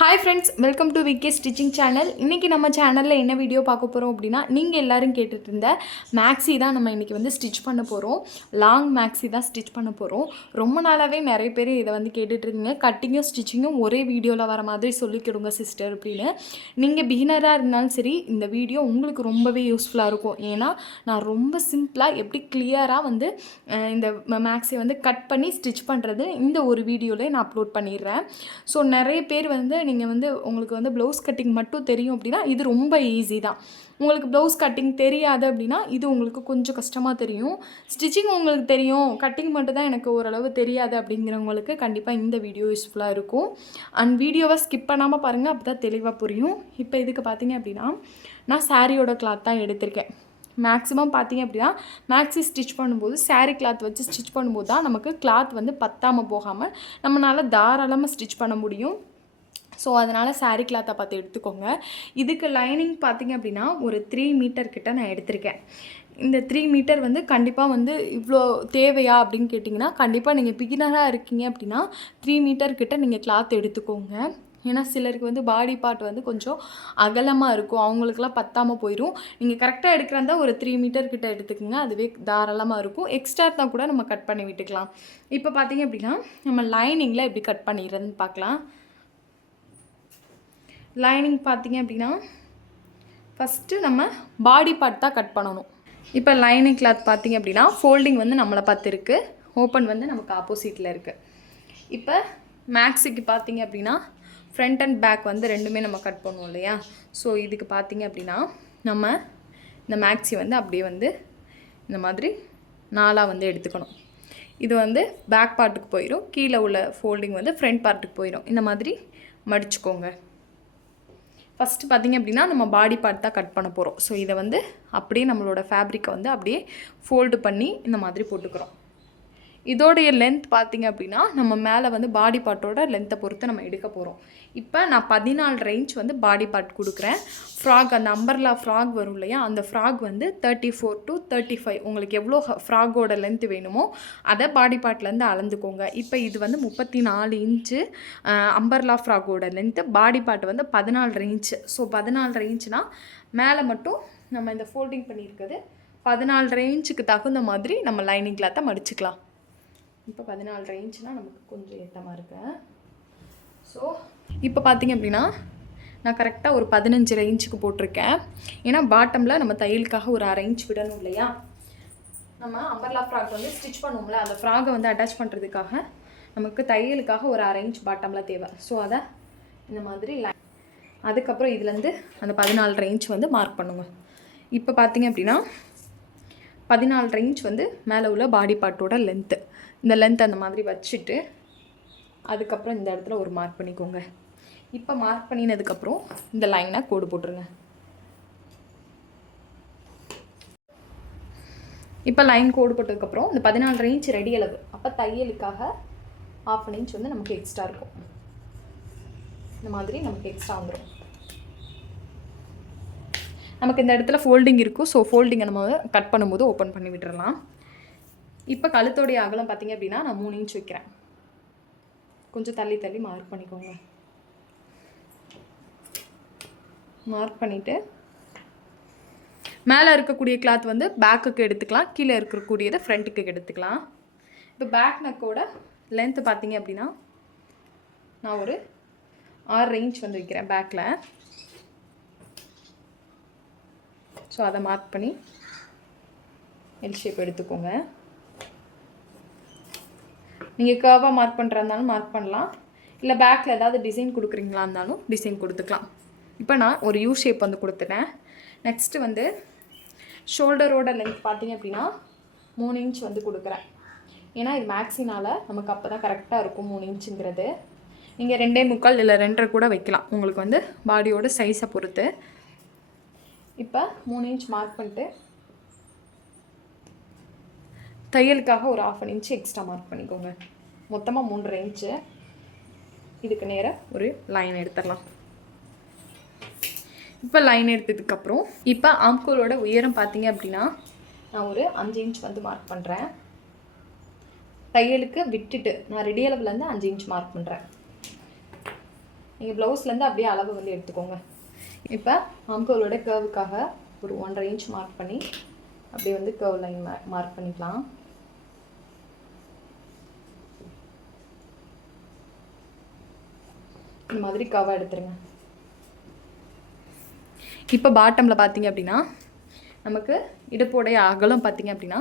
Hi friends, welcome to VK stitching channel. இன்றைக்கி நம்ம சேனலில் என்ன வீடியோ பார்க்க போகிறோம் அப்படின்னா, நீங்கள் எல்லோரும் கேட்டுட்டு இருந்த மேக்ஸி தான் நம்ம இன்றைக்கி வந்து ஸ்டிச் பண்ண போகிறோம். லாங் மேக்ஸி தான் ஸ்டிச் பண்ண போகிறோம். ரொம்ப நாளாகவே நிறைய பேர் இதை வந்து கேட்டுட்ருந்தீங்க. கட்டிங்கும் ஸ்டிச்சிங்கும் ஒரே வீடியோவில் வர மாதிரி சொல்லிக்கிடுங்க சிஸ்டர் அப்படின்னு. நீங்கள் பிகினராக இருந்தாலும் சரி, இந்த வீடியோ உங்களுக்கு ரொம்பவே யூஸ்ஃபுல்லாக இருக்கும். ஏன்னா நான் ரொம்ப சிம்பிளாக எப்படி கிளியராக வந்து இந்த மேக்ஸி வந்து கட் பண்ணி ஸ்டிச் பண்ணுறது இந்த ஒரு வீடியோவிலே நான் அப்லோட் பண்ணிடுறேன். ஸோ நிறைய பேர் வந்து நீங்கள் வந்து உங்களுக்கு வந்து ப்ளவுஸ் கட்டிங் மட்டும் தெரியும் அப்படின்னா இது ரொம்ப ஈஸி தான். உங்களுக்கு ப்ளவுஸ் கட்டிங் தெரியாது அப்படின்னா இது உங்களுக்கு கொஞ்சம் கஷ்டமாக தெரியும். ஸ்டிச்சிங் உங்களுக்கு தெரியும், கட்டிங் மட்டும் தான் எனக்கு ஓரளவு தெரியாது அப்படிங்கிறவங்களுக்கு கண்டிப்பாக இந்த வீடியோ யூஸ்ஃபுல்லாக இருக்கும். அண்ட் வீடியோவை ஸ்கிப் பண்ணாமல் பாருங்கள், அப்போ தான் தெளிவாக புரியும். இப்போ இதுக்கு பார்த்தீங்க அப்படின்னா நான் சாரியோட கிளாத் தான் எடுத்திருக்கேன். மேக்ஸிமம் பார்த்திங்க அப்படின்னா மேக்ஸி ஸ்டிச் பண்ணும்போது சாரீ கிளாத் வச்சு ஸ்டிச் பண்ணும்போது தான் நமக்கு கிளாத் வந்து பத்தாமல் போகாமல் நம்மளால் தாராளமாக ஸ்டிச் பண்ண முடியும். ஸோ அதனால் சாரீ கிளாத்தை பார்த்து எடுத்துக்கோங்க. இதுக்கு லைனிங் பார்த்திங்க அப்படின்னா ஒரு 3 மீட்டர் கிட்ட நான் எடுத்திருக்கேன். இந்த 3 மீட்டர் வந்து கண்டிப்பாக வந்து இவ்வளோ தேவையா அப்படின்னு கேட்டிங்கன்னா, கண்டிப்பாக நீங்கள் பிகினராக இருக்கீங்க அப்படின்னா 3 மீட்டர் கிட்ட நீங்கள் கிளாத் எடுத்துக்கோங்க. ஏன்னா சிலருக்கு வந்து பாடி பார்ட் வந்து கொஞ்சம் அகலமாக இருக்கும், அவங்களுக்குலாம் பத்தாமல் போயிடும். நீங்கள் கரெக்டாக எடுக்கிறதா ஒரு 3 மீட்டர் கிட்ட எடுத்துக்கோங்க, அதுவே தாராளமாக இருக்கும். எக்ஸ்ட்ரா தான் கூட நம்ம கட் பண்ணி விட்டுக்கலாம். இப்போ பார்த்திங்க அப்படின்னா நம்ம லைனிங்கில் எப்படி கட் பண்ணிடுறதுன்னு பார்க்கலாம். லைனிங் பார்த்திங்க அப்படின்னா ஃபஸ்ட்டு நம்ம பாடி பார்ட் தான் கட் பண்ணணும். இப்போ லைனிங் கிளாத் பார்த்திங்க அப்படின்னா ஃபோல்டிங் வந்து நம்மளை பார்த்து இருக்குது, ஓப்பன் வந்து நமக்கு ஆப்போசிட்டில் இருக்குது. இப்போ மேக்ஸிக்கு பார்த்திங்க அப்படின்னா ஃப்ரண்ட் அண்ட் பேக் வந்து ரெண்டுமே நம்ம கட் பண்ணுவோம் இல்லையா. ஸோ இதுக்கு பார்த்திங்க அப்படின்னா நம்ம இந்த மேக்ஸி வந்து அப்படியே வந்து இந்த மாதிரி 4 வந்து எடுத்துக்கணும். இது வந்து பேக் பார்ட்டுக்கு போயிடும், கீழே உள்ள ஃபோல்டிங் வந்து ஃப்ரண்ட் பார்ட்டுக்கு போயிடும். இந்த மாதிரி மடிச்சுக்கோங்க. ஃபஸ்ட்டு பார்த்திங்க அப்படின்னா நம்ம பாடி பார்ட் தான் கட் பண்ண போகிறோம். ஸோ இதை வந்து அப்படியே நம்மளோட ஃபேப்ரிக்கை வந்து அப்படியே ஃபோல்டு பண்ணி இந்த மாதிரி போட்டுக்கிறோம். இதோடைய லென்த் பார்த்திங்க அப்படின்னா நம்ம மேலே வந்து பாடி பார்ட்டோட லென்த்தை பொறுத்து நம்ம எடுக்க போகிறோம். இப்போ நான் 14 ரேஞ்ச் வந்து பாடி பார்ட் கொடுக்குறேன். ஃப்ராக் அந்த அம்பர்லா ஃப்ராக் வரும் இல்லையா, அந்த ஃப்ராக் வந்து 34 to 35 உங்களுக்கு எவ்வளோ ஃப்ராகோட லென்த் வேணுமோ அதை பாடி பார்ட்லேருந்து அளந்துக்கோங்க. இப்போ இது வந்து 34 இன்ச்சு அம்பர்லா ஃப்ராகோட லென்த்து, பாடி பார்ட் வந்து 14 ரேஞ்சு. ஸோ 14 ரேஞ்சுனால் மேலே மட்டும் நம்ம இந்த ஃபோல்டிங் பண்ணியிருக்கிறது 14 ரேஞ்சுக்கு தகுந்த மாதிரி நம்ம லைனிங் கிளாத்தை மடிச்சுக்கலாம். இப்போ 14 ரேஞ்சுனால் நமக்கு கொஞ்சம் ஏற்றமாக இருக்கு. ஸோ இப்போ பார்த்திங்க அப்படின்னா நான் கரெக்டாக ஒரு 15 ரேஞ்சுக்கு போட்டிருக்கேன். ஏன்னா பாட்டமில் நம்ம தையலுக்காக ஒரு 1/2 இன்ச் விடணும் இல்லையா. நம்ம அம்பர்லா ஃப்ராக் வந்து ஸ்டிச் பண்ணுவோம்ல, அந்த ஃப்ராகை வந்து அட்டாச் பண்ணுறதுக்காக நமக்கு தையலுக்காக ஒரு 1/2 இன்ச் பாட்டமில் தேவை. ஸோ அதை இந்த மாதிரி அதுக்கப்புறம் இதுலேருந்து அந்த 14 ரேஞ்ச் வந்து மார்க் பண்ணுங்க. இப்போ பார்த்திங்க அப்படின்னா 14 ரேஞ்ச் வந்து மேலே உள்ள பாடி பார்ட்டோட லென்த்து, இந்த லென்த் அந்த மாதிரி வச்சுட்டு அதுக்கப்புறம் இந்த இடத்துல ஒரு மார்க் பண்ணிக்கோங்க. இப்போ மார்க் பண்ணினதுக்கப்புறம் இந்த லைனை கோடு போட்டுருங்க. இப்போ லைன் கோடு போட்டதுக்கப்புறம் இந்த 14 இன்ச் ரெடி அளவு. அப்போ தையலுக்காக 1/2 இன்ச் வந்து நமக்கு எக்ஸ்ட்ரா இருக்கும். இந்த மாதிரி நமக்கு எக்ஸ்ட்ரா வந்துடும். நமக்கு இந்த இடத்துல ஃபோல்டிங் இருக்கும். ஸோ ஃபோல்டிங்கை நம்ம கட் பண்ணும்போது ஓப்பன் பண்ணி விட்டுறலாம். இப்போ கழுத்தோடைய அகலம் பார்த்திங்க அப்படின்னா நான் 3 இன்ச் வைக்கிறேன். கொஞ்சம் தள்ளி தள்ளி மார்க் பண்ணிக்கோங்க. மார்க் பண்ணிவிட்டு மேலே இருக்கக்கூடிய கிளாத் வந்து பேக்குக்கு எடுத்துக்கலாம், கீழே இருக்கக்கூடியதை ஃப்ரண்ட்டுக்கு எடுத்துக்கலாம். இப்போ பேக் நெக்கோட லென்த்து பார்த்திங்க அப்படின்னா நான் ஒரு 6 இன்ச் வந்து வைக்கிறேன் பேக்கில். ஸோ அதை மார்க் பண்ணி எல் ஷேப் எடுத்துக்கோங்க. நீங்கள் கர்வாக மார்க் பண்ணுறா இருந்தாலும் மார்க் பண்ணலாம், இல்லை பேக்கில் ஏதாவது டிசைன் கொடுக்குறீங்களா இருந்தாலும் டிசைன் கொடுத்துக்கலாம். இப்போ நான் ஒரு யூ ஷேப் வந்து கொடுத்துட்டேன். நெக்ஸ்ட்டு வந்து ஷோல்டரோட லென்த் பார்த்திங்க அப்படின்னா 3 இன்ச் வந்து கொடுக்குறேன். ஏன்னா இது மேக்ஸினால் நமக்கு அப்போ தான் கரெக்டாக இருக்கும் 3 இன்ச்சுங்கிறது. நீங்கள் 2.25 இல்லை 2.5 கூட வைக்கலாம், உங்களுக்கு வந்து பாடியோட சைஸை பொறுத்து. இப்போ 3 இன்ச் மார்க் பண்ணிட்டு தையலுக்காக ஒரு 1/2 இன்ச்சு எக்ஸ்ட்ரா மார்க் பண்ணிக்கோங்க. மொத்தமாக 3 இன்ச்சு. இதுக்கு நேராக ஒரு லைன் எடுத்துடலாம். இப்போ லைன் எடுத்ததுக்கப்புறம் இப்போ ஆம்கோலோட உயரம் பார்த்திங்க அப்படின்னா நான் ஒரு 5 இன்ச் வந்து மார்க் பண்ணுறேன். தையலுக்கு விட்டுட்டு நான் ரெடி அளவுலேருந்து 5 இன்ச் மார்க் பண்ணுறேன். நீங்கள் ப்ளவுஸ்லேருந்து அப்படியே அளவு வந்து எடுத்துக்கோங்க. இப்போ ஆம்கோலோட கர்வுக்காக ஒரு 1.5 இன்ச் மார்க் பண்ணி அப்படியே வந்து கர்வ் லைன் மார்க் பண்ணிக்கலாம். இந்த மாதிரி கர்வாக எடுத்துருங்க. இப்போ பாட்டமில் பார்த்தீங்க அப்படின்னா நமக்கு இடுப்போடைய அகலம் பார்த்தீங்க அப்படின்னா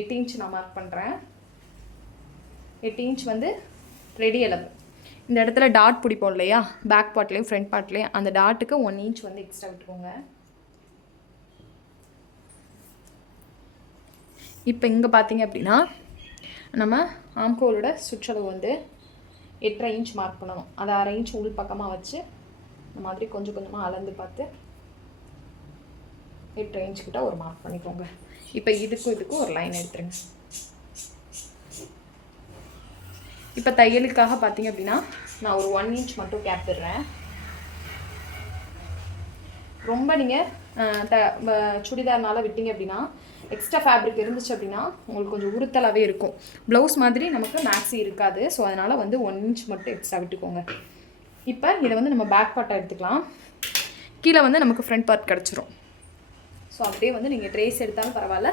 8 இன்ச் நான் மார்க் பண்ணுறேன். 8 இன்ச் வந்து ரெடி அளவு. இந்த இடத்துல டாட் பிடிப்போம் இல்லையா, பேக் பார்ட்லேயும் ஃப்ரண்ட் பார்ட்லேயும், அந்த டாட்டுக்கு 1 இன்ச் வந்து எக்ஸ்ட்ரா விட்டுக்கோங்க. இப்போ இங்கே பார்த்தீங்க அப்படின்னா நம்ம ஆம்கோலோட சுற்றளவு வந்து 8.5 இன்ச் மார்க் பண்ணணும். அதை 1/2 இன்ச் உள் பக்கமாக வச்சு இந்த மாதிரி கொஞ்சம் கொஞ்சமாக அளந்து பார்த்து 8.5 இன்ச் கிட்ட ஒரு மார்க் பண்ணிக்கோங்க. இப்போ இதுக்கும் ஒரு லைன் எடுத்துருங்க. இப்போ தையலுக்காக பார்த்தீங்க அப்படின்னா நான் ஒரு 1 இன்ச் மட்டும் கேப் தர்றேன். ரொம்ப நீங்கள் சுடிதார்னால விட்டீங்க அப்படின்னா எக்ஸ்ட்ரா ஃபேப்ரிக் இருந்துச்சு அப்படின்னா உங்களுக்கு கொஞ்சம் உறுத்தலாகவே இருக்கும். ப்ளவுஸ் மாதிரி நமக்கு மேக்ஸி இருக்காது. ஸோ அதனால் வந்து 1 இன்ச் மட்டும் எக்ஸ்ட்ரா விட்டுக்கோங்க. இப்போ இதை வந்து நம்ம பேக் பார்ட்டாக எடுத்துக்கலாம். கீழே வந்து நமக்கு ஃப்ரண்ட் பார்ட் கிடச்சிரும். ஸோ அப்படியே வந்து நீங்கள் ட்ரேஸ் எடுத்தாலும் பரவாயில்ல,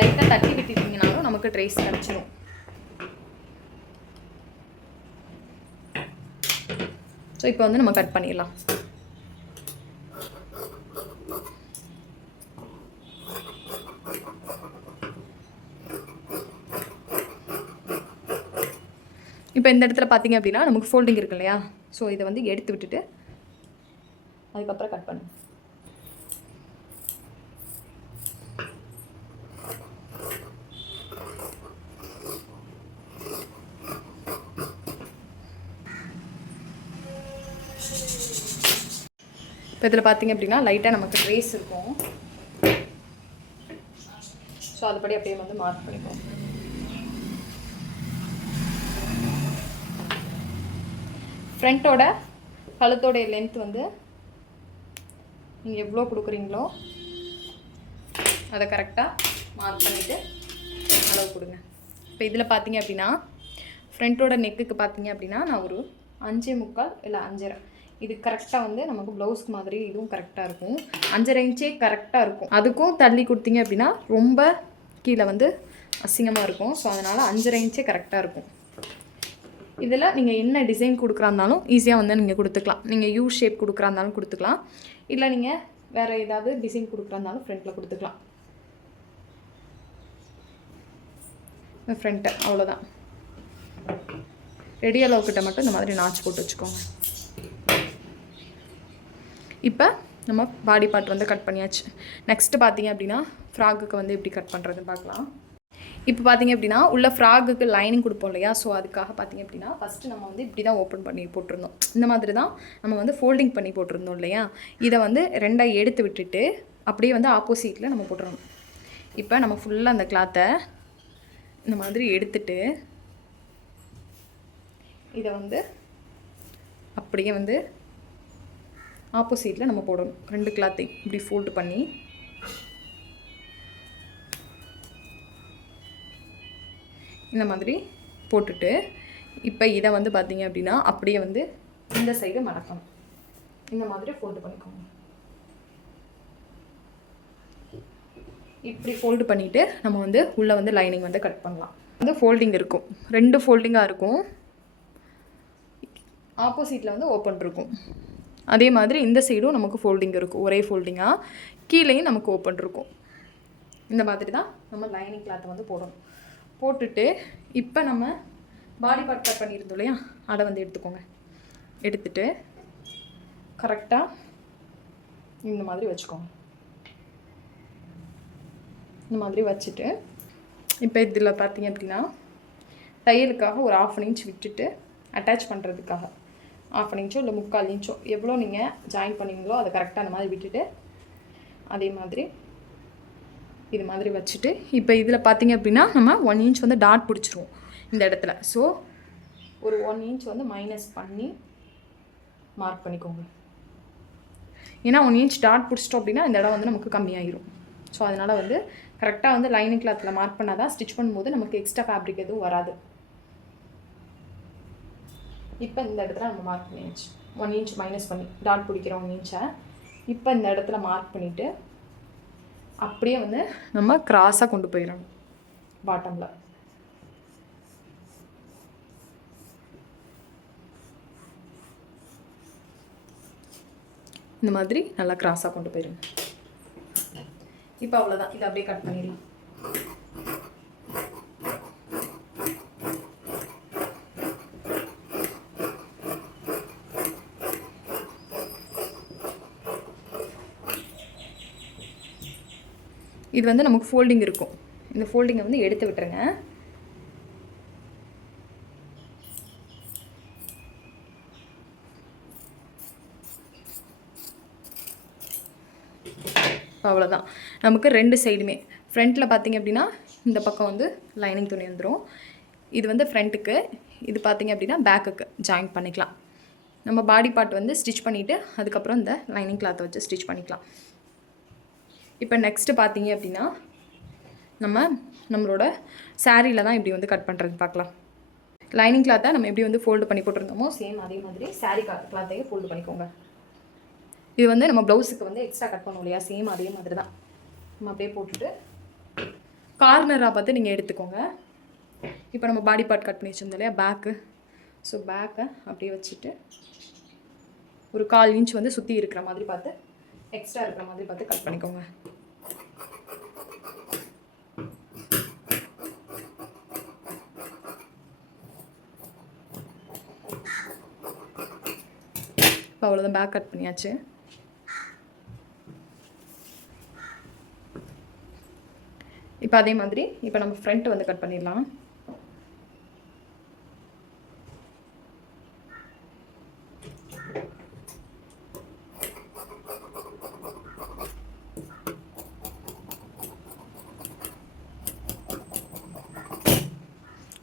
லைட்டாக தட்டி விட்டுட்டிங்கனாலும் நமக்கு ட்ரேஸ் கிடச்சிரும். ஸோ இப்போ வந்து நம்ம கட் பண்ணிடலாம். இப்போ இந்த இடத்துல பார்த்தீங்க அப்படின்னா நமக்கு ஃபோல்டிங் இருக்கு இல்லையா, ஸோ இதை வந்து எடுத்து விட்டுட்டு அதுக்கப்புறம் கட் பண்ணு. இப்போ இதில் பார்த்தீங்க அப்படின்னா லைட்டாக நமக்கு ட்ரேஸ் இருக்கும். ஸோ அதுபடி அப்படியே வந்து மார்க் பண்ணிப்போம். ஃப்ரண்ட்டோட கழுத்தோடைய லென்த் வந்து நீங்கள் எவ்வளோ கொடுக்குறீங்களோ அதை கரெக்டாக மார்க் பண்ணிவிட்டு அளவு கொடுங்க. இப்போ இதில் பார்த்தீங்க அப்படின்னா ஃப்ரண்ட்டோட நெக்குக்கு பார்த்தீங்க அப்படின்னா நான் ஒரு 5.25 இல்லை 5.5, இது கரெக்டாக வந்து நமக்கு ப்ளவுஸ்க்கு மாதிரி இதுவும் கரெக்டாக இருக்கும். 5.5 இன்ச்சே கரெக்டாக இருக்கும். அதுக்கும் தள்ளி கொடுத்தீங்க அப்படின்னா ரொம்ப கீழே வந்து அசிங்கமாக இருக்கும். ஸோ அதனால் 5.5 இன்ச்சே கரெக்டாக இருக்கும். இதில் நீங்கள் என்ன டிசைன் கொடுக்குறாருந்தாலும் ஈஸியாக வந்து நீங்கள் கொடுத்துக்கலாம். நீங்கள் யூ ஷேப் கொடுக்குறாருந்தாலும் கொடுத்துக்கலாம், இல்லை நீங்கள் வேறு ஏதாவது டிசைன் கொடுக்குறாருந்தாலும் ஃப்ரண்ட்டில் கொடுத்துக்கலாம். ஃப்ரண்ட்டு அவ்வளோதான். ரெடி அளவுக்கிட்ட மட்டும் இந்த மாதிரி நாச்சு போட்டு வச்சுக்கோங்க. இப்போ நம்ம பாடி பார்ட் வந்து கட் பண்ணியாச்சு. நெக்ஸ்ட்டு பார்த்தீங்க அப்படின்னா ஃப்ராக்குக்கு வந்து எப்படி கட் பண்ணுறதுன்னு பார்க்கலாம். இப்போ பார்த்தீங்க அப்படின்னா உள்ள ஃப்ராக்குக்கு லைனிங் கொடுப்போம் இல்லையா, ஸோ அதுக்காக பார்த்தீங்க அப்படின்னா ஃபஸ்ட்டு நம்ம வந்து இப்படி தான் ஓப்பன் பண்ணி போட்டிருந்தோம். இந்த மாதிரி தான் நம்ம வந்து ஃபோல்டிங் பண்ணி போட்டிருந்தோம் இல்லையா. இதை வந்து 2 எடுத்து விட்டுட்டு அப்படியே வந்து ஆப்போசிட்டில் நம்ம போட்டுறணும். இப்போ நம்ம ஃபுல்லாக அந்த கிளாத்தை இந்த மாதிரி எடுத்துட்டு இதை வந்து அப்படியே வந்து ஆப்போசிட்டில் நம்ம போடணும். 2 கிளாத்தையும் இப்படி ஃபோல்டு பண்ணி இந்த மாதிரி போட்டுட்டு இப்போ இதை வந்து பார்த்தீங்க அப்படின்னா அப்படியே வந்து இந்த சைடு மடக்கணும். இந்த மாதிரி ஃபோல்டு பண்ணிக்கோங்க. இப்படி ஃபோல்டு பண்ணிவிட்டு நம்ம வந்து உள்ளே வந்து லைனிங் வந்து கட் பண்ணலாம். வந்து ஃபோல்டிங் இருக்கும், 2 ஃபோல்டிங்காக இருக்கும். ஆப்போசிட்டில் வந்து ஓப்பன் இருக்கும். அதே மாதிரி இந்த சைடும் நமக்கு ஃபோல்டிங் இருக்கும், ஒரே ஃபோல்டிங்காக. கீழேயும் நமக்கு ஓப்பன் இருக்கும். இந்த மாதிரி தான் நம்ம லைனிங் கிளாத்தை வந்து போடணும். போட்டுட்டு இப்போ நம்ம பாடி பார்ட் கட் பண்ணியிருந்தோம் இல்லையா, அதை வந்து எடுத்துக்கோங்க. எடுத்துட்டு கரெக்டாக இந்த மாதிரி வச்சுக்கோங்க. இந்த மாதிரி வச்சுட்டு இப்போ இதில் பார்த்தீங்க அப்படின்னா தையலுக்காக ஒரு 1/2 இன்ச் விட்டுட்டு அட்டாச் பண்ணுறதுக்காக 1/2 இன்ச்சோ இல்லை 3/4 இன்ச்சோ எவ்வளோ நீங்கள் ஜாயின் பண்ணுவீங்களோ அதை கரெக்டாக அந்த மாதிரி விட்டுட்டு அதே மாதிரி இது மாதிரி வச்சுட்டு இப்போ இதில் பார்த்தீங்க அப்படின்னா நம்ம 1 இன்ச் வந்து டாட் பிடிச்சிருவோம் இந்த இடத்துல. ஸோ ஒரு 1 இன்ச் வந்து மைனஸ் பண்ணி மார்க் பண்ணிக்கோங்க. ஏன்னா 1 இன்ச் டாட் பிடிச்சிட்டோம் அப்படின்னா இந்த இடம் வந்து நமக்கு கம்மியாகிடும். ஸோ அதனால் வந்து கரெக்டாக வந்து லைனிங் கிளாத்தில் மார்க் பண்ணால் தான் ஸ்டிச் பண்ணும்போது நமக்கு எக்ஸ்ட்ரா ஃபேப்ரிக் எதுவும் வராது. இப்போ இந்த இடத்துல நம்ம மார்க் பண்ணியாச்சு. 1 இன்ச் மைனஸ் பண்ணி டாட் பிடிக்கிறோம் 1 இன்ச்சை. இப்போ இந்த இடத்துல மார்க் பண்ணிவிட்டு அப்படியே வந்து நம்ம கிராஸாக கொண்டு போயிடணும் பாட்டமில். இந்த மாதிரி நல்லா கிராஸாக கொண்டு போயிடுங்க. இப்போ அவ்வளோதான், இதை அப்படியே கட் பண்ணிடலாம். இது வந்து நமக்கு ஃபோல்டிங் இருக்கும். இந்த ஃபோல்டிங்கை வந்து எடுத்து விட்டுருங்க. அவ்வளோதான். நமக்கு 2 சைடுமே ஃப்ரண்ட்டில் பார்த்திங்க அப்படின்னா இந்த பக்கம் வந்து லைனிங் துணி வந்துடும். இது வந்து ஃப்ரண்ட்டுக்கு, இது பார்த்திங்க அப்படின்னா பேக்குக்கு ஜாயின் பண்ணிக்கலாம். நம்ம பாடி பார்ட் வந்து ஸ்டிச் பண்ணிவிட்டு அதுக்கப்புறம் இந்த லைனிங் கிளாத்தை வச்சு ஸ்டிச் பண்ணிக்கலாம். இப்போ நெக்ஸ்ட்டு பார்த்திங்க அப்படின்னா நம்மளோட சாரியில் தான் இப்படி வந்து கட் பண்ணுறது பார்க்கலாம். லைனிங் கிளாத்தை நம்ம எப்படி வந்து ஃபோல்டு பண்ணி போட்டிருந்தோமோ சேம் அதே மாதிரி சாரீ கிளாத்தையும் ஃபோல்டு பண்ணிக்கோங்க. இது வந்து நம்ம ப்ளவுஸுக்கு வந்து எக்ஸ்ட்ரா கட் பண்ணுவோம் இல்லையா, சேம் அதே மாதிரி தான். நம்ம அப்படியே போட்டுட்டு கார்னராக பார்த்து நீங்கள் எடுத்துக்கோங்க. இப்போ நம்ம பாடி பார்ட் கட் பண்ணி வச்சுருந்தோம் இல்லையா பேக்கு, ஸோ பேக்கை அப்படியே வச்சுட்டு ஒரு 1/4 இன்ச் வந்து சுற்றி இருக்கிற மாதிரி பார்த்து, எக்ஸ்ட்ரா இருக்கிற மாதிரி பார்த்து கட் பண்ணிக்கோங்க. இப்போ அவ்வளோதான், பேக் கட் பண்ணியாச்சு. இப்போ அதே மாதிரி இப்போ நம்ம ஃப்ரண்ட் வந்து கட் பண்ணிடலாம்.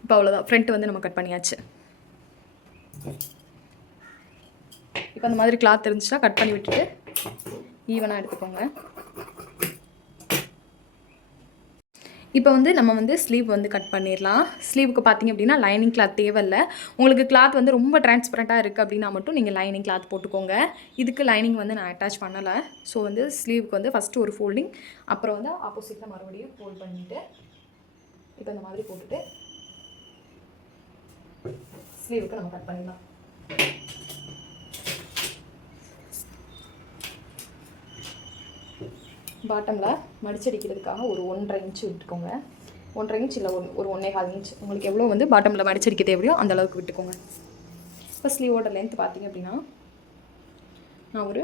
இப்போ அவ்வளோதான், ஃப்ரண்ட் வந்து நம்ம கட் பண்ணியாச்சு. இப்போ அந்த மாதிரி கிளாத் இருந்துச்சுன்னா கட் பண்ணி விட்டுட்டு ஈவனாக எடுத்துக்கோங்க. இப்போ வந்து நம்ம வந்து ஸ்லீவ் வந்து கட் பண்ணிடலாம். ஸ்லீவுக்கு பார்த்திங்க அப்படின்னா லைனிங் கிளாத் தேவையில்லை. உங்களுக்கு கிளாத் வந்து ரொம்ப டிரான்ஸ்பரண்ட்டாக இருக்குது அப்படின்னா மட்டும் நீங்கள் லைனிங் கிளாத் போட்டுக்கோங்க. இதுக்கு லைனிங் வந்து நான் அட்டாச் பண்ணலை. ஸோ வந்து ஸ்லீவுக்கு வந்து ஃபஸ்ட்டு ஒரு ஃபோல்டிங், அப்புறம் வந்து ஆப்போசிட்டில் மறுபடியும் ஃபோல்ட் பண்ணிவிட்டு இப்போ இந்த மாதிரி போட்டுட்டு ஸ்லீவுக்கு நம்ம கட் பண்ணிடலாம். பாட்டமில் மடிச்சடிக்கிறதுக்காக ஒரு 1.5 இன்ச் விட்டுக்கோங்க. 1.5 இன்ச் இல்லை, ஒரு 1.25 இன்ச் உங்களுக்கு எவ்வளோ வந்து பாட்டமில் மடிச்சடிக்க தேவையோ அந்த அளவுக்கு விட்டுக்கோங்க. இப்போ ஸ்லீவோட லென்த் பார்த்திங்க அப்படின்னா நான் ஒரு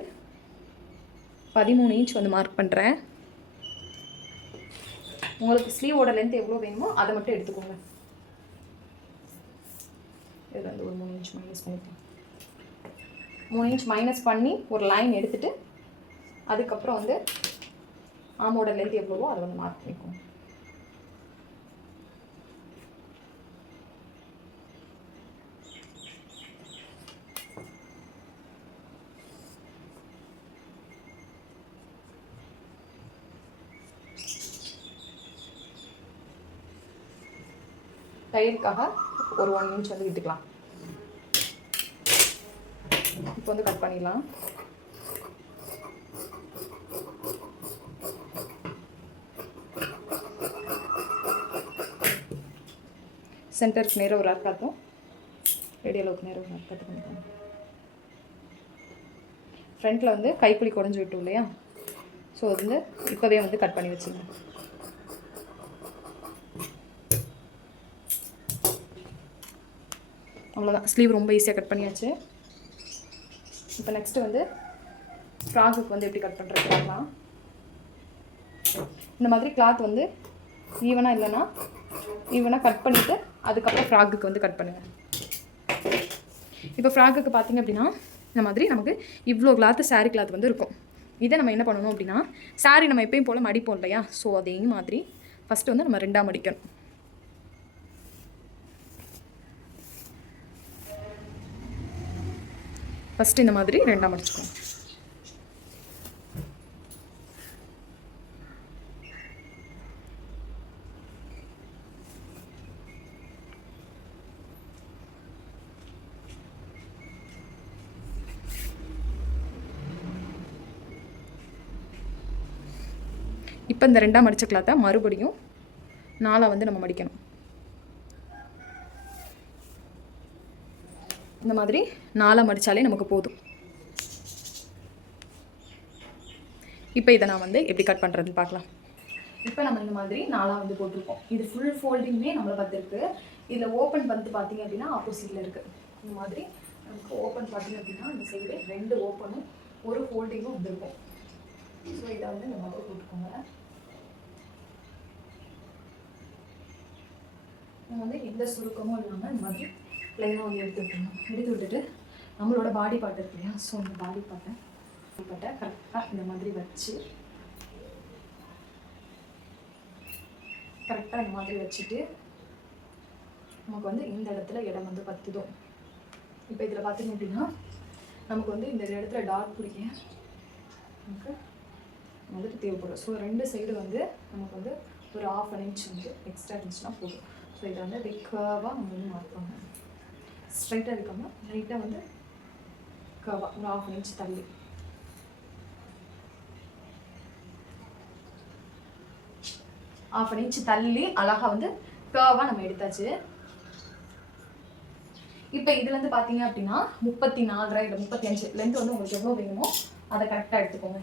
13 இன்ச் வந்து மார்க் பண்ணுறேன். உங்களுக்கு ஸ்லீவோட லென்த் எவ்வளோ வேணுமோ அதை மட்டும் எடுத்துக்கோங்க. இதில் வந்து ஒரு 3 இன்ச் மைனஸ் பண்ணிக்கலாம். 3 இன்ச் மைனஸ் பண்ணி ஒரு லைன் எடுத்துகிட்டு அதுக்கப்புறம் வந்து ஆமோட லென்த் எவ்வளவோ அதை வந்து மார்க் பண்ணிக்கோங்க. தையலுக்காக ஒரு 1 இன்ச் வந்து விட்டுக்கலாம். இப்போ வந்து கட் பண்ணிடலாம். சென்டருக்கு நேராக ஒரு அர்க்காத்தும் ரேடியலுக்கு நேராக ஒரு அர்க்காத்து பண்ணிக்கோங்க. ஃப்ரண்ட்டில் வந்து கைக்குழி குறைஞ்சி விட்டோம் இல்லையா, ஸோ அது வந்து இப்போவே வந்து கட் பண்ணி வச்சுங்க. அவ்வளோதான், ஸ்லீவ் ரொம்ப ஈஸியாக கட் பண்ணியாச்சு. இப்போ நெக்ஸ்ட்டு வந்து ஃப்ராக்குக்கு வந்து எப்படி கட் பண்ணுறது பார்க்கலாம். இந்த மாதிரி கிளாத் வந்து ஈவனாக இல்லைன்னா ஈவனாக கட் பண்ணிவிட்டு அதுக்கப்புறம் ஃப்ராக்குக்கு வந்து கட் பண்ணுங்கள். இப்போ ஃப்ராக்குக்கு பார்த்திங்க அப்படின்னா இந்த மாதிரி நமக்கு இவ்வளோ கிளாத்து சாரீ கிளாத் வந்து இருக்கும். இதை நம்ம என்ன பண்ணணும் அப்படின்னா, சாரீ நம்ம எப்பயும் போல் மடிப்போம் இல்லையா, ஸோ அதே மாதிரி ஃபஸ்ட்டு வந்து நம்ம 2ஆக மடிக்கணும். ஃபஸ்ட்டு இந்த மாதிரி 2ஆக மடிச்சுக்கோங்க. இப்போ இந்த 2ஆக மடித்த கிளாத்தை மறுபடியும் 4ஆக வந்து நம்ம மடிக்கணும். இந்த மாதிரி 4ஆக மடித்தாலே நமக்கு போதும். இப்போ இதை நான் வந்து எப்படி கட் பண்ணுறதுன்னு பார்க்கலாம். இப்போ நம்ம இந்த மாதிரி 4ஆக வந்து போட்டிருக்கோம். இது ஃபுல் ஃபோல்டிங்குமே நம்மளை பார்த்துருக்கு. இதில் ஓப்பன் வந்து பார்த்திங்க அப்படின்னா ஆப்போசிட்டில் இருக்குது. இந்த மாதிரி நமக்கு ஓப்பன் பார்த்திங்க அப்படின்னா இந்த சைடு 2 ஓப்பனும் 1 ஃபோல்டிங்கும் வந்துருக்கும். ஸோ இதை வந்து இந்த மாதிரி போட்டுக்கோங்க. நம்ம வந்து எந்த சுருக்கமும் இல்லாமல் இந்த மாதிரி ப்ளைனாக வந்து எடுத்து விட்டுட்டு நம்மளோட பாடி பார்ட் இருக்கு இல்லையா, ஸோ அந்த பாடி பார்ட்டை கரெக்டாக இந்த மாதிரி வச்சு கரெக்டாக இந்த மாதிரி வச்சுட்டு நமக்கு வந்து இந்த இடத்துல இடம் வந்து பத்துதும். இப்போ இதில் பார்த்திங்க அப்படின்னா நமக்கு வந்து இந்த இடத்துல டார்க் பிடிக்க நமக்கு வந்துட்டு தேவைப்படும். ஸோ 2 சைடு வந்து நமக்கு வந்து ஒரு 1/2 இன்ச் வந்து எக்ஸ்ட்ரா இருந்துச்சுன்னா போதும். ஸோ இதை வந்து அப்படியே கர்வாக நம்ம வந்து மாற்றுவாங்க. ஸ்ட்ரைட்டாக இருக்காமல் லைட்டாக வந்து கர்வாக ஒரு 1/2 இன்ச் தள்ளி அழகாக வந்து கர்வாக நம்ம எடுத்தாச்சு. இப்போ இதுலேருந்து பார்த்தீங்க அப்படின்னா 34 இல்லை 35 லென்த் வந்து உங்களுக்கு எவ்வளோ வேணுமோ அதை கரெக்டாக எடுத்துக்கோங்க.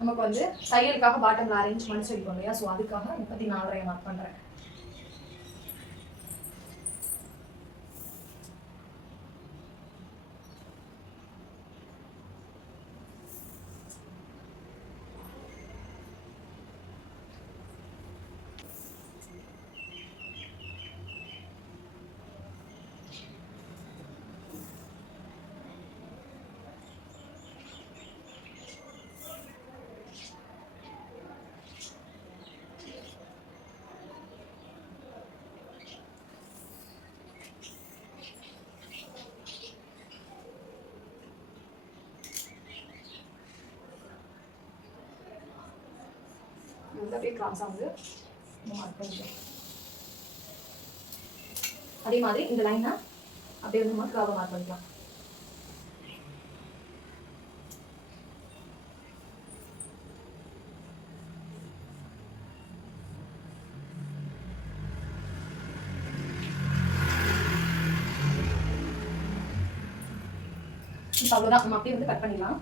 நமக்கு வந்து தையலுக்காக பாட்டமில் அரேஞ்ச் பண்ணி சொல்லிக்கோங்க இல்லையா, ஸோ அதுக்காக 34 மார்க் பண்ணுறேன். அப்படியே கிராஸாக வந்து மார்க் பண்ணிக்கலாம். அதே மாதிரி இந்த லைனை அப்படியே வந்து நம்ம கர்வாக மார்க் பண்ணிக்கலாம். இப்போ அவ்வளோதான், நம்ம அப்படியே வந்து கட் பண்ணிடலாம்.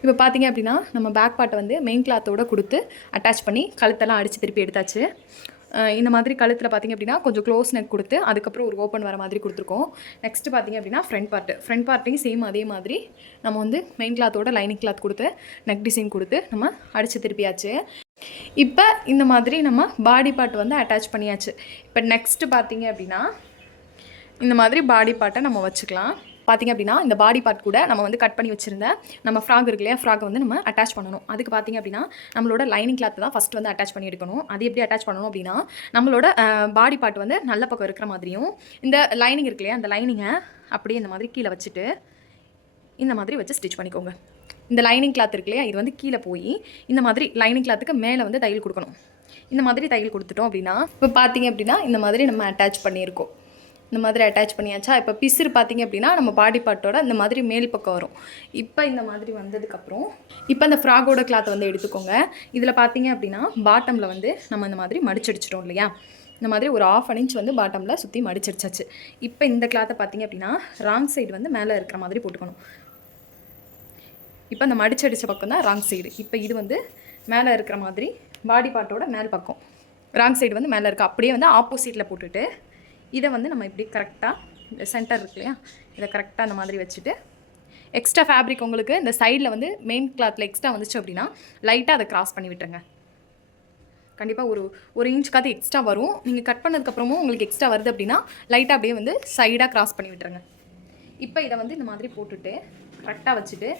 இப்போ பார்த்தீங்க அப்படின்னா நம்ம பேக் பார்ட்டை வந்து மெயின் கிளாத்தோடு கொடுத்து அட்டாச் பண்ணி கழுத்தெல்லாம் அடித்து திருப்பி எடுத்தாச்சு. இந்த மாதிரி கழுத்தில் பார்த்திங்க அப்படின்னா கொஞ்சம் க்ளோஸ் நெக் கொடுத்து அதுக்கப்புறம் ஒரு ஓப்பன் வர மாதிரி கொடுத்துருக்கோம். நெக்ஸ்ட்டு பார்த்திங்க அப்படின்னா ஃப்ரண்ட் பார்ட்டையும் சேம் அதே மாதிரி நம்ம வந்து மெயின் கிளாத்தோட லைனிங் கிளாத் கொடுத்து நெக் டிசைன் கொடுத்து நம்ம அடித்து திருப்பியாச்சு. இப்போ இந்த மாதிரி நம்ம பாடி பார்ட் வந்து அட்டாச் பண்ணியாச்சு. இப்போ நெக்ஸ்ட்டு பார்த்திங்க அப்படின்னா இந்த மாதிரி பாடி பார்ட்டை நம்ம வச்சுக்கலாம். பார்த்திங்க அப்படின்னா இந்த பாடி பார்ட் கூட நம்ம வந்து கட் பண்ணி வச்சுருந்த நம்ம ஃப்ராக் இருக்கு இல்லையா, ஃப்ராக் வந்து நம்ம அட்டாச் பண்ணணும். அதுக்கு பார்த்திங்க அப்படின்னா நம்மளோட லைனிங் கிளாத் தான் ஃபஸ்ட் வந்து அட்டாச் பண்ணி எடுக்கணும். அது எப்படி அட்டாச் பண்ணணும் அப்படின்னா நம்மளோட பாடி பார்ட் வந்து நல்ல பக்கம் இருக்கிற மாதிரியும் இந்த லைனிங் இருக்கு இல்லையா, அந்த லைனிங்கை அப்படியே இந்த மாதிரி கீழே வச்சுட்டு இந்த மாதிரி வச்சு ஸ்டிச் பண்ணிக்கோங்க. இந்த லைனிங் கிளாத் இருக்கு இல்லையா, இது வந்து கீழே போய் இந்த மாதிரி லைனிங் கிளாத்துக்கு மேலே வந்து தையல் கொடுக்கணும். இந்த மாதிரி தையல் கொடுத்துட்டோம் அப்படின்னா இப்போ பார்த்திங்க அப்படின்னா இந்த மாதிரி நம்ம அட்டாச் பண்ணியிருக்கோம். இந்த மாதிரி அட்டாச் பண்ணியாச்சா. இப்போ பிசுறு பார்த்திங்க அப்படின்னா நம்ம பாடி பார்ட்டோட இந்த மாதிரி மேல் பக்கம் வரும். இப்போ இந்த மாதிரி வந்ததுக்கப்புறம் இப்போ இந்த ஃப்ராகோட கிளாத்தை வந்து எடுத்துக்கோங்க. இதில் பார்த்திங்க அப்படின்னா பாட்டமில் வந்து நம்ம இந்த மாதிரி மடிச்சடிச்சிட்டோம் இல்லையா, இந்த மாதிரி ஒரு 1/2 இன்ச் வந்து பாட்டமில் சுற்றி மடிச்சடிச்சாச்சு. இப்போ இந்த கிளாத்தை பார்த்திங்க அப்படின்னா ராங் சைடு வந்து மேலே இருக்கிற மாதிரி போட்டுக்கணும். இப்போ இந்த மடிச்சடிச்ச பக்கம் தான் ராங் சைடு. இப்போ இது வந்து மேலே இருக்கிற மாதிரி பாடி பார்ட்டோட மேல் பக்கம், ராங் சைடு வந்து மேலே இருக்குது. அப்படியே வந்து ஆப்போசிட்டில் போட்டுட்டு இதை வந்து நம்ம இப்படி கரெக்டாக சென்டர் இருக்கு இல்லையா, இதை கரெக்டாக அந்த மாதிரி வச்சுட்டு எக்ஸ்ட்ரா ஃபேப்ரிக் உங்களுக்கு இந்த சைடில் வந்து மெயின் கிளாத்தில் எக்ஸ்ட்ரா வந்துச்சு அப்படின்னா லைட்டாக அதை கிராஸ் பண்ணி விட்டுருங்க. கண்டிப்பாக ஒரு இன்ச்சுக்காவது எக்ஸ்ட்ரா வரும். நீங்கள் கட் பண்ணதுக்கப்புறமும் உங்களுக்கு எக்ஸ்ட்ரா வருது அப்படின்னா லைட்டாக அப்படியே வந்து சைடாக கிராஸ் பண்ணி விட்டுருங்க. இப்போ இதை வந்து இந்த மாதிரி போட்டுட்டு கரெக்டாக வச்சுட்டு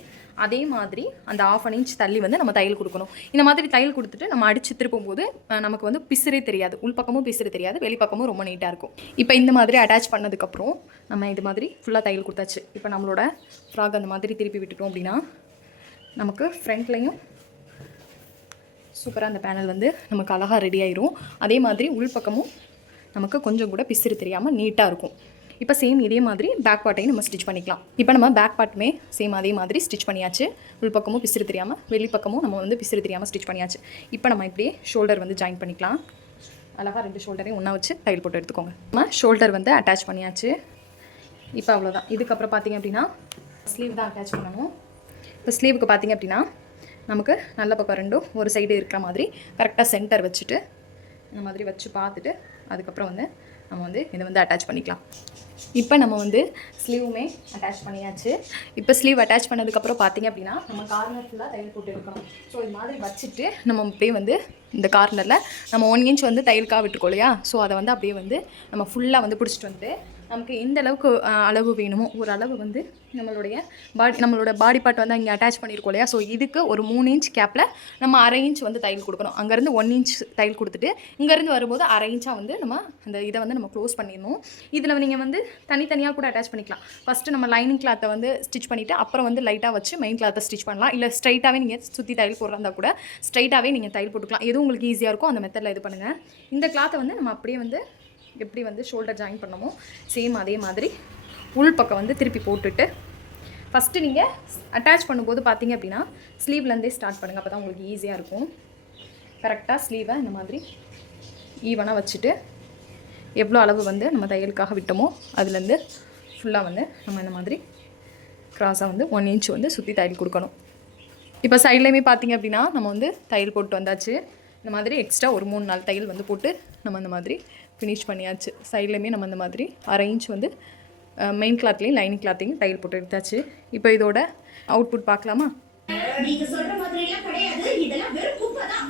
அதே மாதிரி அந்த 1/2 இன்ச் தள்ளி வந்து நம்ம தையல் கொடுக்கணும். இந்த மாதிரி தையல் கொடுத்துட்டு நம்ம அடித்து திருப்பும்போது நமக்கு வந்து பிசுறே தெரியாது, உள்பக்கமும் பிசுறு தெரியாது, வெளிப்பக்கமும் ரொம்ப நீட்டாக இருக்கும். இப்போ இந்த மாதிரி அட்டாச் பண்ணதுக்கப்புறம் நம்ம இது மாதிரி ஃபுல்லாக தையல் கொடுத்தாச்சு. இப்போ நம்மளோட ஃப்ராக் அந்த மாதிரி திருப்பி விட்டுட்டோம் அப்படின்னா நமக்கு ஃப்ரண்ட்லையும் சூப்பராக அந்த பேனல் வந்து நமக்கு அழகாக ரெடி ஆயிரும். அதே மாதிரி உள்பக்கமும் நமக்கு கொஞ்சம் கூட பிசுறு தெரியாமல் நீட்டாக இருக்கும். இப்போ சேம் இதே மாதிரி பேக் பார்ட்டையும் நம்ம ஸ்டிச் பண்ணிக்கலாம். இப்போ நம்ம பேக் பார்ட்டுமே சேம் அதே மாதிரி ஸ்டிச் பண்ணியாச்சு. உள்பக்கமும் பிசுறு தெரியாமல், வெளிப்பக்கமும் நம்ம வந்து பிசுறு தெரியாமல் ஸ்டிச் பண்ணியாச்சு. இப்போ நம்ம இப்படியே ஷோல்டர் வந்து ஜாயின் பண்ணிக்கலாம். அழகாக 2 ஷோல்டரையும் ஒன்றா வச்சு தையல் போட்டு எடுத்துக்கோங்க. நம்ம ஷோல்டர் வந்து அட்டாச் பண்ணியாச்சு. இப்போ அவ்வளோதான். இதுக்கப்புறம் பார்த்திங்க அப்படின்னா ஸ்லீவ் தான் அட்டாச் பண்ணணும். இப்போ ஸ்லீவுக்கு பார்த்திங்க அப்படின்னா நமக்கு நல்ல பக்கம் ரெண்டும் ஒரு சைடு இருக்கிற மாதிரி கரெக்டாக சென்டர் வச்சுட்டு இந்த மாதிரி வச்சு பார்த்துட்டு அதுக்கப்புறம் வந்து நம்ம வந்து இதை வந்து அட்டாச் பண்ணிக்கலாம். இப்போ நம்ம வந்து ஸ்லீவுமே அட்டாச் பண்ணியாச்சு. இப்போ ஸ்லீவ் அட்டாச் பண்ணதுக்கப்புறம் பார்த்திங்க அப்படின்னா நம்ம கார்னர் ஃபுல்லாக தையல் போட்டு இருக்கணும். ஸோ இது மாதிரி வச்சுட்டு நம்ம அப்படியே வந்து இந்த கார்னரில் நம்ம 1 இன்ச் வந்து தையலுக்காக விட்டுருக்கோம் இல்லையா, ஸோ அதை வந்து அப்படியே வந்து நம்ம ஃபுல்லாக வந்து பிடிச்சிட்டு வந்து நமக்கு எந்த அளவுக்கு அளவு வேணுமோ ஒரு அளவு வந்து நம்மளோட பாடி பார்ட் வந்து அங்கே அட்டாச் பண்ணியிருக்கோம் இல்லையா, ஸோ இதுக்கு ஒரு 3 இன்ச் கேப்பில் நம்ம 1/2 இன்ச் வந்து தையல் கொடுக்கணும். அங்கேருந்து 1 இன்ச் தையல் கொடுத்துட்டு இங்கேருந்து வரும்போது 1/2 இன்ச்சாக வந்து நம்ம அந்த இதை வந்து நம்ம க்ளோஸ் பண்ணிடணும். இதில் நீங்கள் வந்து தனித்தனியாக கூட அட்டாச் பண்ணிக்கலாம். ஃபஸ்ட்டு நம்ம லைனிங் கிளாத்தை வந்து ஸ்டிச் பண்ணிவிட்டு அப்புறம் வந்து லைட்டாக வச்சு மெயின் கிளாத்தை ஸ்டிச் பண்ணலாம். இல்லை ஸ்ட்ரைட்டாகவே நீங்கள் சுற்றி தையல் போடுறதா கூட ஸ்ட்ரைட்டாகவே நீங்கள் தையல் போட்டுக்கலாம். எதுவும் உங்களுக்கு ஈஸியாக இருக்கும் அந்த மெத்தடில் இது பண்ணுங்கள். இந்த கிளாத்தை வந்து நம்ம அப்படியே வந்து எப்படி வந்து ஷோல்டர் ஜாயின் பண்ணமோ சேம் அதே மாதிரி உள் பக்கம் வந்து திருப்பி போட்டுட்டு ஃபஸ்ட்டு நீங்கள் அட்டாச் பண்ணும்போது பார்த்தீங்க அப்படின்னா ஸ்லீவ்லேருந்தே ஸ்டார்ட் பண்ணுங்கள். அப்போ தான் உங்களுக்கு ஈஸியாக இருக்கும். கரெக்டாக ஸ்லீவை இந்த மாதிரி ஈவனாக வச்சுட்டு எவ்வளோ அளவு வந்து நம்ம தையலுக்காக விட்டோமோ அதுலேருந்து ஃபுல்லாக வந்து நம்ம இந்த மாதிரி க்ராஸாக வந்து 1 இன்ச் வந்து சுற்றி தையல் கொடுக்கணும். இப்போ சைட்லேயுமே பார்த்தீங்க அப்படின்னா நம்ம வந்து தையல் போட்டு வந்தாச்சு. இந்த மாதிரி எக்ஸ்ட்ரா ஒரு 3-4 தையல் வந்து போட்டு நம்ம இந்த மாதிரி ஃபினிஷ் பண்ணியாச்சு. சைட்லேயுமே நம்ம இந்த மாதிரி 1/2 இன்ச் வந்து மெயின் கிளாத்லேயும் லைனிங் கிளாத்தையும் தையல் போட்டு எடுத்தாச்சு. இப்போ இதோட அவுட்புட் பார்க்கலாமா? நீங்க சொல்ற மாதிரி எல்லாம் கிடையாது, இதெல்லாம் வெறும் குப்பை தான்.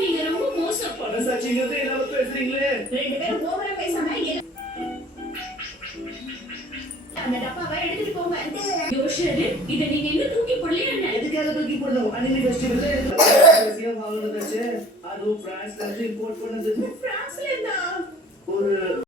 நீங்க ரொம்ப மோசம். பணசாட்சிங்கிறது எல்லாம் பேசுறீங்களே. 2 பேரும் ஓவரா பேசாம அந்த டப்பாவை எடுத்துட்டு போங்க. யோஷரு, இத நீங்க இன்னும் தூக்கி போடலையா என்ன? எதுக்காக தூக்கி போடணும்? அனிமி ஃபெஸ்டிவல்ல பேசியா வாங்குனதாச்சு. அது பிரான்ஸ்ல இருந்து இம்போர்ட் பண்ணது. பிரான்ஸ்ல இருந்தா ஒரு